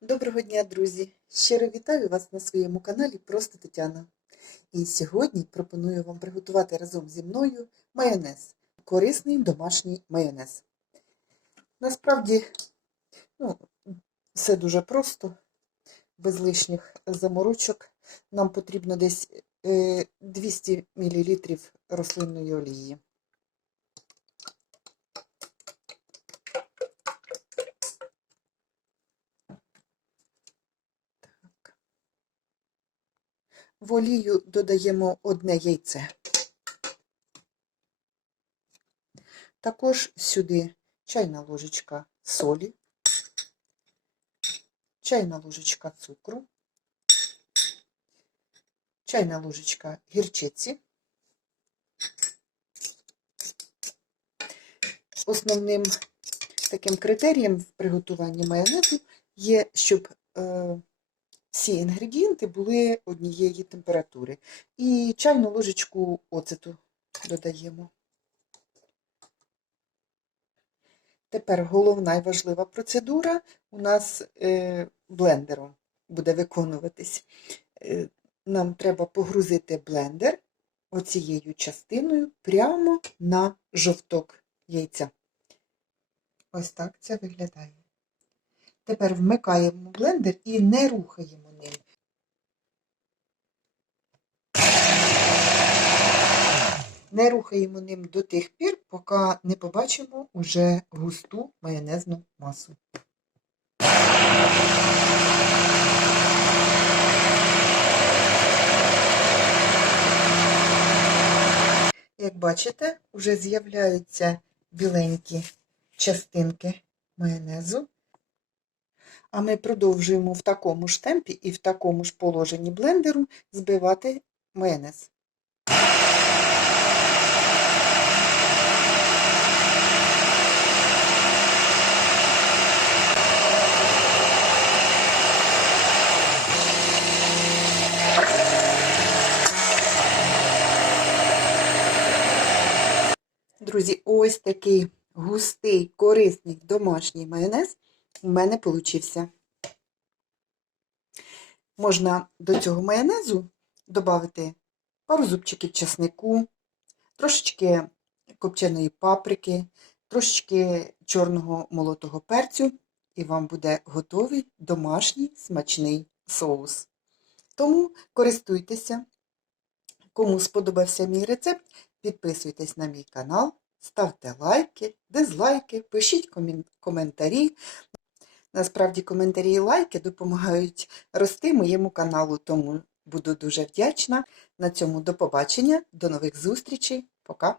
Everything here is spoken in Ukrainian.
Доброго дня, друзі! Щиро вітаю вас на своєму каналі Просто Тетяна. І сьогодні пропоную вам приготувати разом зі мною майонез. Корисний домашній майонез. Насправді, ну, все дуже просто, без лишніх заморочок. Нам потрібно десь е, 200 мл рослинної олії. В олію додаємо одне яйце. Також сюди чайна ложечка солі, чайна ложечка цукру, чайна ложечка гірчиці. Основним таким критерієм в приготуванні майонезу є, щоб е, всі інгредієнти були однієї температури. І чайну ложечку оцету додаємо. Тепер головна і важлива процедура у нас е, блендером буде виконуватись. Е, нам треба погрузити блендер оцією частиною прямо на жовток яйця. Ось так це виглядає. Тепер вмикаємо блендер і не рухаємо ним. Не рухаємо ним до тих пір, поки не побачимо уже густу майонезну масу. Як бачите, вже з'являються біленькі частинки майонезу. А ми продовжуємо в такому ж темпі і в такому ж положенні блендеру збивати майонез. Друзі, ось такий густий, корисний домашній майонез у мене получився. Можна до цього майонезу додати пару зубчиків часнику, трошечки копченої паприки, трошечки чорного молотого перцю, і вам буде готовий домашній смачний соус. Тому користуйтеся. Кому сподобався мій рецепт, підписуйтесь на мій канал, ставте лайки, дизлайки, пишіть коментарі. Насправді коментарі і лайки допомагають рости моєму каналу, тому буду дуже вдячна. На цьому до побачення, до нових зустрічей. Пока!